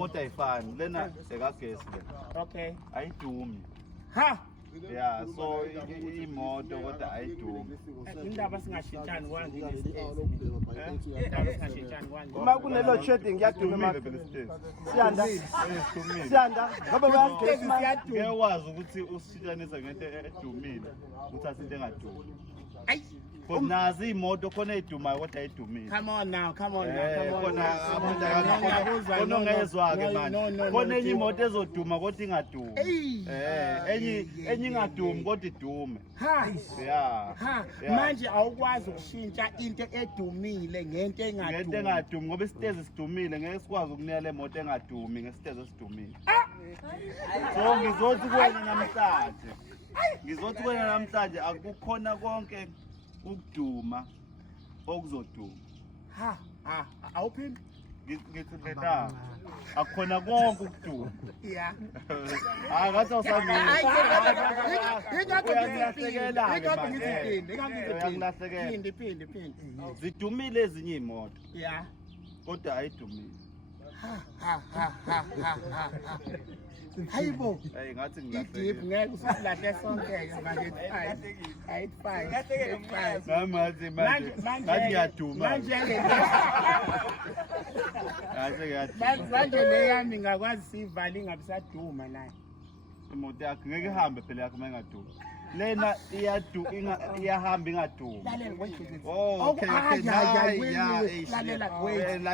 imoto ayifani lena ekagesi le. Okay. Ayidumi. Ha. Yeah, so imoto kodwa ayidumi. Indaba singashintshani kwanje lesitezi. Indaba singashintshani kwanje. Uma kunelo shedding kuyaduma Dumile Siyanda. Siyanda. Ngoba bayagesi Ngiyakwazi ukuthi usishintshanisa ngento edumile uthatha into engadumi. Ayi. Nazi imoto khona edumayo kodwa ayidumile. Come on now. Khona ongezwa-ke manje. Khona enye imoto ezoduma kodwa ingadumi. Enye ingadumi kodwa idume. Ha. Manje awukwazi ukushintsha into edumile ngento engadumi. Ngento engadumi ngoba isitezi sidumile ngeke sikwazi ukunika le moto engadumi ngesitezi esidumile. So ngizothi kuwena namhlanje akukhona konke ukuduma okuzoduma. Awuphindi. Ngithi ngena akukhona konke ukuduma. Yeah. Ngathi awusamile. Phindi. Zidumile ezinye imoto. Yeah. Kodwa ayidumile. Hayibo. Hey ngathi Idip ngeke usilahle sonke manje ayifine. Manje ngiyaduma. Manje le yami ngakwazi sivale ingabisaduma naye. Imoto yakho ngeke ihambe phela yakho mengaduma. Lena iyahamba ingadumi. Okay.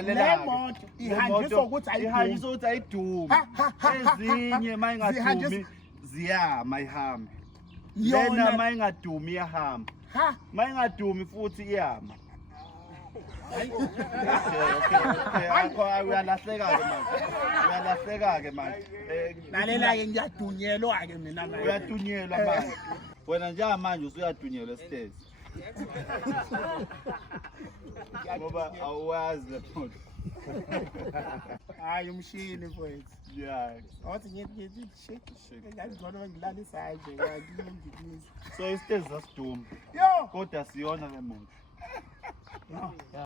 Le moto ihanjiswa ukuthi ayidumi. Ezinye mayingadumi ziyama ihambe. Lena mayingadumi iyahamba. Mayingadumi futhi iyama. Uyalahleka-ke manje. Lalela-ke ngiyadunyelwa-ke mina manje. Uyadunyelwa manje. Wena njengamanje usuyadunyelwa esitezi. Ngoba awazi le moto. Hayi umshini mfowethu. Yeah. Wathi ngithi shake. Ngizona ngilalisa nje ngiyingidisa. So isitezi sasiduma. Yo. Kodwa siyona le moto.